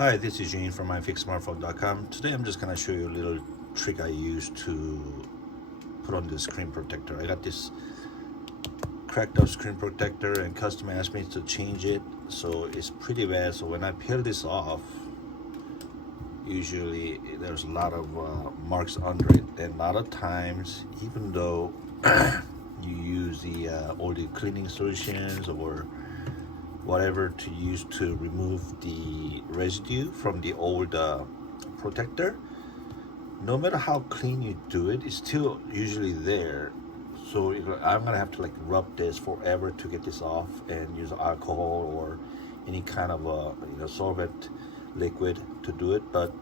Hi, this is Gene from myfixsmartphone.com. Today I'm just gonna show you a little trick I use to put on the screen protector. I got this cracked up screen protector and customer asked me to change it, so it's pretty bad. So when I peel this off, usually there's a lot of marks under it, and a lot of times, even though you use all the cleaning solutions or whatever to use to remove the residue from the old protector, no matter how clean you do it, it's still usually there. So I'm gonna have to like rub this forever to get this off, and use alcohol or any kind of solvent liquid to do it. But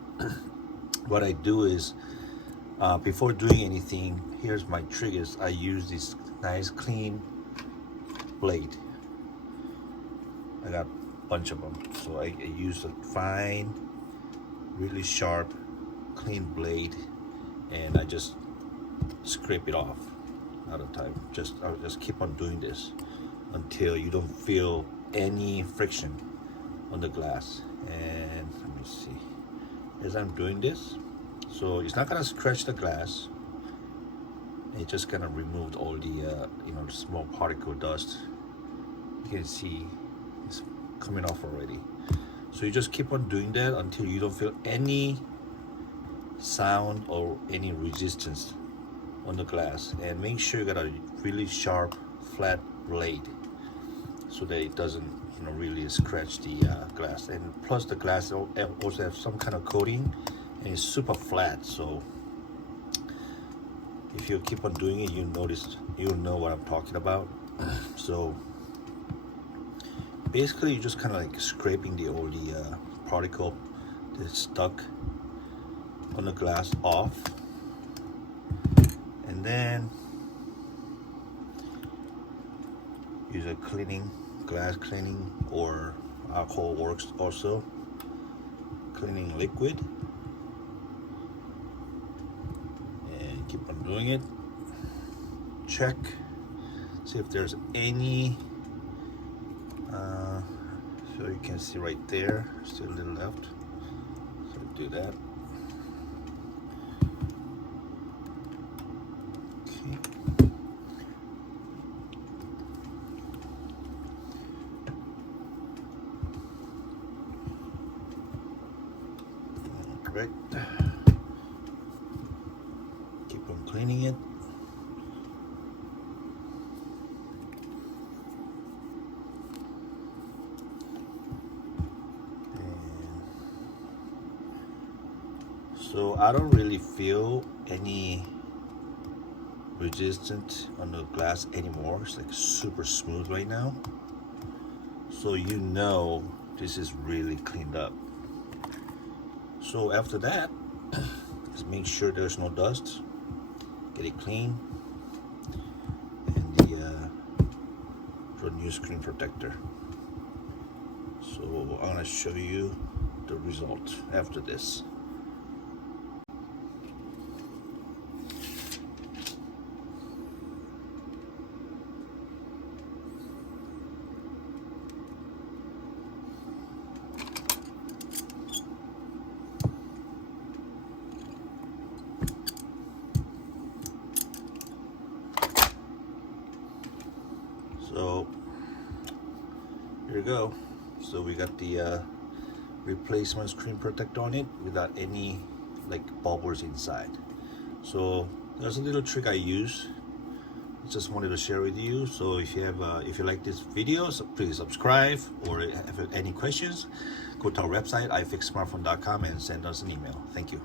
what I do is before doing anything, here's my trick: is I use this nice clean blade. I got a bunch of them, so I use a fine, really sharp, clean blade, and I just scrape it off out of time. I'll just keep on doing this until you don't feel any friction on the glass. And let me see, as I'm doing this, so it's not gonna scratch the glass. It's just gonna remove all the the small particle dust. You can see it's coming off already. So you just keep on doing that until you don't feel any sound or any resistance on the glass. And make sure you got a really sharp, flat blade so that it doesn't really scratch the glass. And plus the glass also have some kind of coating, and it's super flat. So if you keep on doing it, you'll know what I'm talking about. So basically, you're just kind of like scraping all the particle that's stuck on the glass off, and then use a glass cleaning, or alcohol works also, cleaning liquid, and keep on doing it. Check, see if there's any. So you can see right there, still a little left. So do that. Okay. Correct. Keep on cleaning it. So I don't really feel any resistance on the glass anymore. It's like super smooth right now. So this is really cleaned up. So after that, just make sure there's no dust. Get it clean. And the new screen protector. So I'm gonna show you the result after this. So here we go. So we got the replacement screen protector on it without any like bubbles inside. So there's a little trick I use. Just wanted to share with you. So if you like this video, so please subscribe, or if you have any questions, go to our website ifixsmartphone.com and send us an email. Thank you.